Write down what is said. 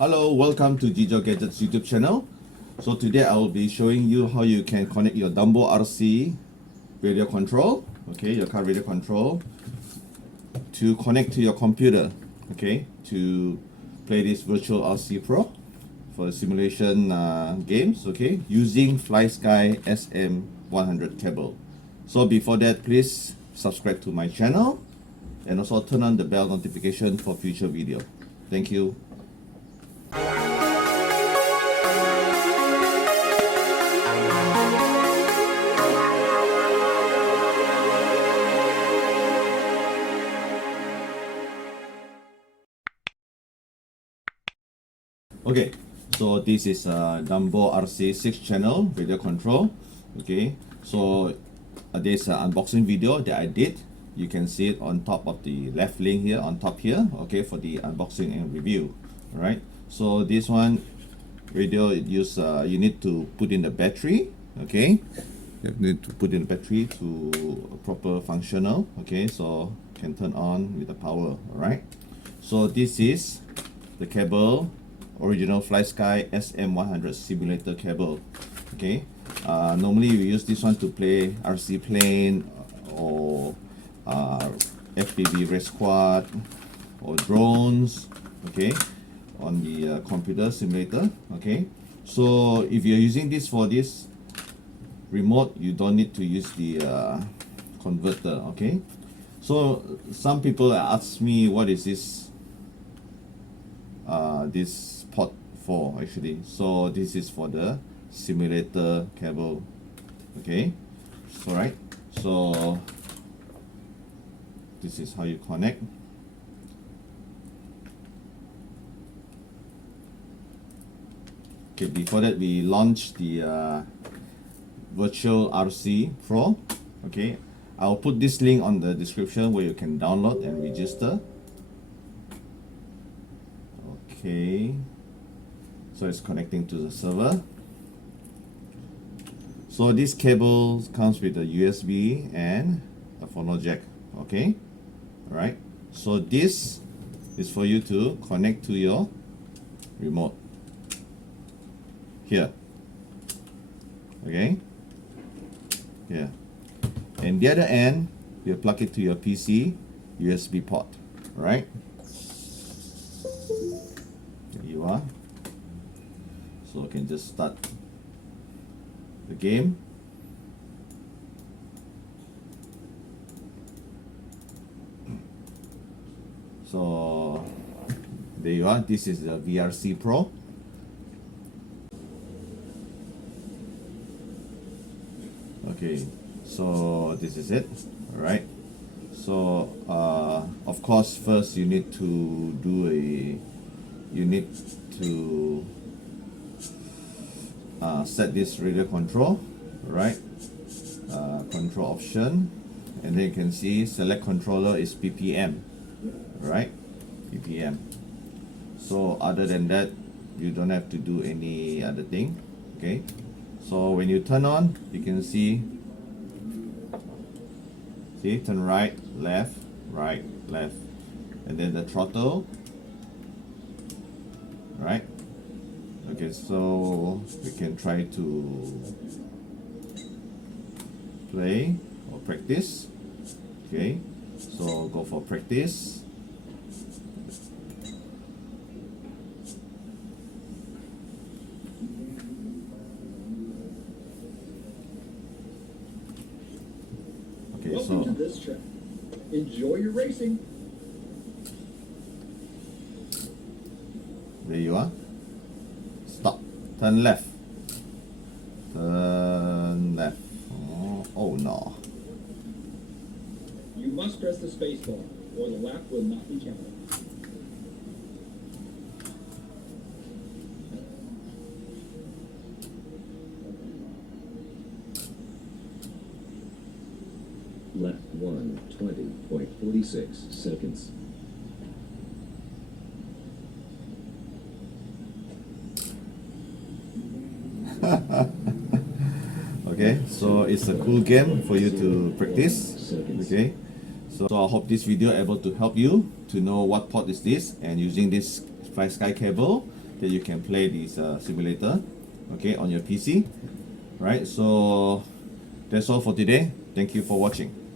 Hello, welcome to GIJO Gadgets YouTube channel. So today I will be showing you how you can connect your DUMBORC RC radio control, okay, your car radio control, to connect to your computer, okay, to play this virtual RC Pro for simulation games, okay, using FLYSKY SM100 cable. So before that, please subscribe to my channel and also turn on the bell notification for future video. Thank you. Okay, so this is DUMBORC RC 6 channel radio control. Okay, so there's an unboxing video that I did. You can see it on top of the left link here, on top here, okay, for the unboxing and review. All right, so this one radio, it use you need to put in the battery, okay, you need to put in the battery to proper functional, okay, so can turn on with the power. All right, so this is the cable, original FLYSKY SM100 simulator cable. Okay, normally we use this one to play RC plane or FPV race squad or drones, okay, on the computer simulator. Okay, so if you're using this for this remote, you don't need to use the converter. Okay, so some people ask me, what is this this port for actually? So this is for the simulator cable. Okay, so right, so this is how you connect. Okay, before that we launched the virtual RC Pro. Okay, I'll put this link on the description where you can download and register. Okay, so it's connecting to the server. So this cable comes with a USB and a phono jack. Okay, all right, so this is for you to connect to your remote here. Okay, here, and the other end you plug it to your PC USB port. All right, there you are. So I can just start the game. So there you are. This is the VRC Pro. Okay, so this is it. All right, so of course first you need to do set this radio control, right? Control option, and then you can see select controller is PPM, right? PPM. So other than that, you don't have to do any other thing. Okay, so when you turn on, you can see turn right, left, and then the throttle, right? Okay, so we can try to play or practice. Okay, so go for practice. Okay, welcome to so this trip. Enjoy your racing. there you are. Stop. Turn left. Turn left. Oh no. You must press the space bar, or the lap will not be counted. Left 1:20.46 seconds. Okay, so it's a cool game for you to practice. Okay, so I hope this video able to help you to know what port is this, and using this FLYSKY cable that you can play this simulator, okay, on your PC. Right, so that's all for today. Thank you for watching.